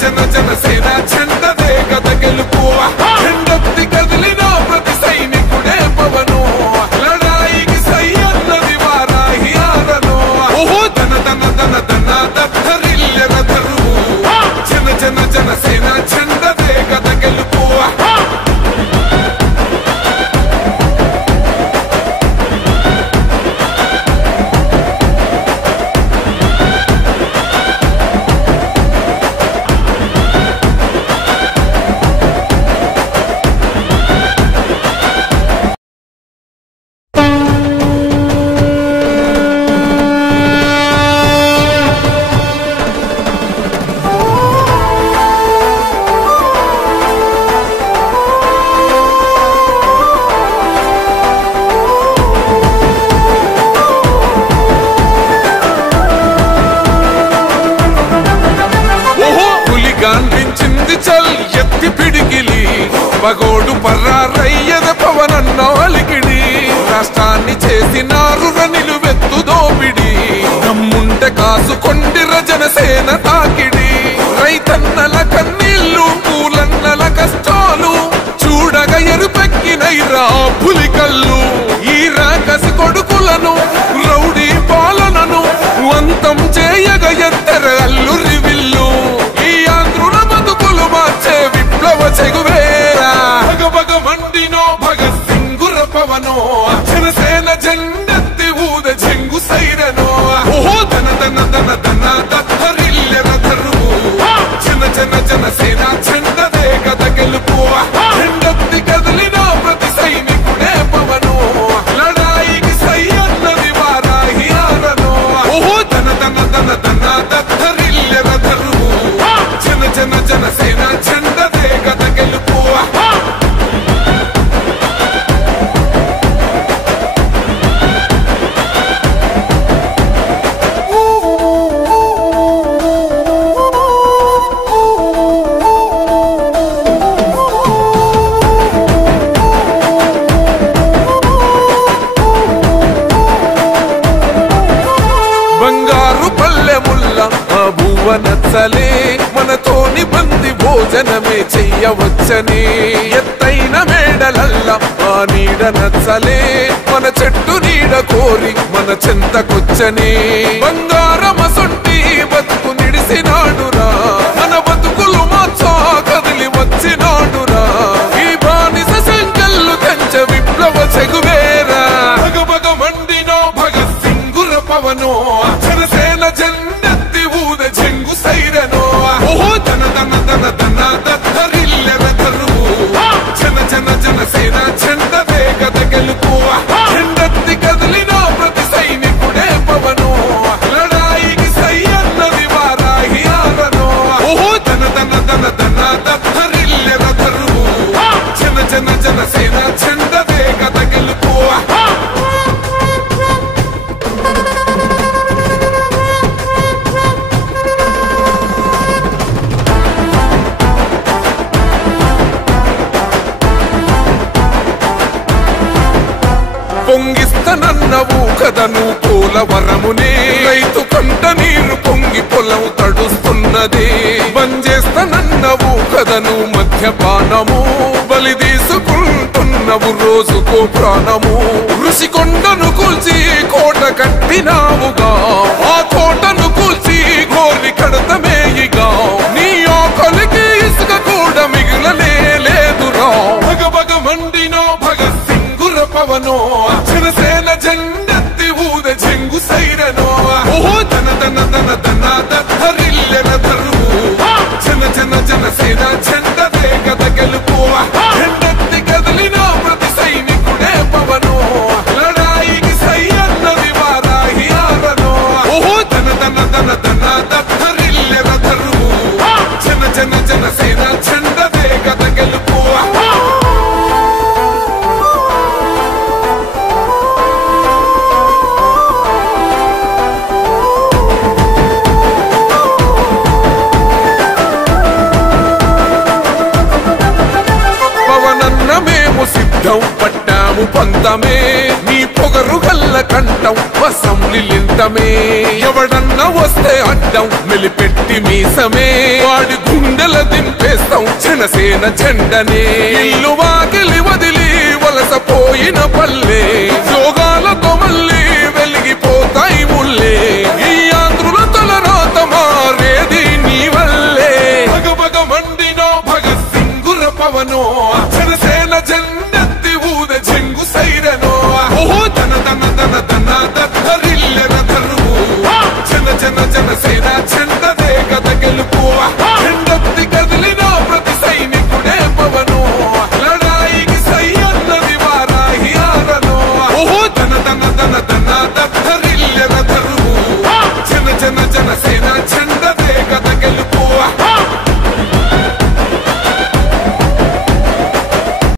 జన జనసేన చెండదే గద గెలుపు ఎండొత్తి కదిలిన ప్రతి సైనికుడే పవను లడాయికి సై అన్నది వారాహి ఆరను ఓహో దన దన దన దన దత్తరిల్లెన దరువు జన జన జనసేన చెండదే గద గెలుపు ఎత్తి పిడికిలి పగోడు పర్రారయ్యద పవనన్న అలికిడి రాష్ట్రాన్ని చేసినారు నిలువెత్తు దోపిడి దమ్ముంటే కాసుకొండిర జనసేన తాకిడి రైతన్నల కన్నీళ్లు పూలన్నల కష్టాలు చూడగా ఎరుపెక్కినైరా పులికల్లు ఈ రాకసి కొడుకులను రౌడీ పాలనను అంతం చేయగా ఎత్తర అల్లురి విల్లు ఈ ఆంధ్రుల బతుకులు మార్చే విప్లవ చెగువేరా భగ భగ మండినో భగత్ సింగుర పవనో జనసేన జెండెత్తి ఊద చెంగు సైరనో ఓహో దన దన దన దన దత్తరిల్లెన దరువు జన జన జనసేన చెండదే గద గెలుపు ఎండొత్తి కదిలిన ప్రతి సైనికుడే పవను లడాయికి సై అన్నది వారాహి ఆరను ఓహో దన దన దన దన దత్తరిల్లెన దరువు జన జన జనసేన చెండదే గద గెలుపు బంగారు పల్లెముల్ల ఆ బువ్వ నచ్చలే మనతోని బంది భోజనమే చెయ్యవచ్చని ఎత్తైన మేడలల్ల ఆ నీడ నచ్చలే మన చెట్టు నీడ కోరి మన చెంతకొచ్చని బంగారమసొంటి బతుకు నిడిసినాడురా మన బతుకులు మార్చా కదిలి వచ్చినాడురా ఈ బానిస సంకల్లు కంచ విప్లవ చెగువేరా భగ భగ మండినో భగత్ సింగుర పవనో జనసేన జెండెత్తి ఊద చెంగు సైరనో ఓహో దన దన దన దన దత్తరిల్లెన దరువు జన జన జనసేన చెండదే గద గెలుపు ఎండెత్తి కదిలిన ప్రతి సైనికుడే పవను లడాయికి సై అన్నది వారాహి ఆరను ఓహో దన దన దన దన దత్తరిల్లెన దరువు జన జన జనసేన చెండదే గద గెలుపు పొంగిస్తనన్నవు కదను పోలవరమునే రైతు కంట నీరు పొంగి పొలం తడుస్తున్నది బంజేస్తనన్నవు కదను మద్యపానము బలి తీసుకుంటున్నవు రోజుకో ప్రాణము ఋషికొండను కూల్చి కోట కట్టినావుగా ఆ కోటను కూల్చి గోరి కడతమేయిగా నీ ఆకలికి ఇసుక కూడా మిగిలనే లేదురా భగ భగ మండినో భగత్ సింగుర పవనో జనసేన జెండెత్తి ఊద చెంగు సైరనో ఓహో దన దన దన దన దత్తరిల్లెన దరువు జన జన జనసేన చెండదే గద గెలుపు ఎండెత్తి కదిలిన ప్రతి సైనికుడే పవను లడాయికి సై అన్నది వారాహి ఆరను ఓహో దన దన దన దన దత్తరిల్లెన దరువు జన జన జనసేన చెండదే గద గెలుపు సిద్ధం పట్టాము పంతమే నీ పొగరు గల్ల కంఠం అసెంబ్లీలింతమే ఎవడన్నా వస్తే అడ్డం మెలిపెట్టి మీసమే వాడి గుండెల దింపేస్తాం జనసేన జెండనే ఇల్లు వాకిలి వదిలి వలసపోయిన పల్లె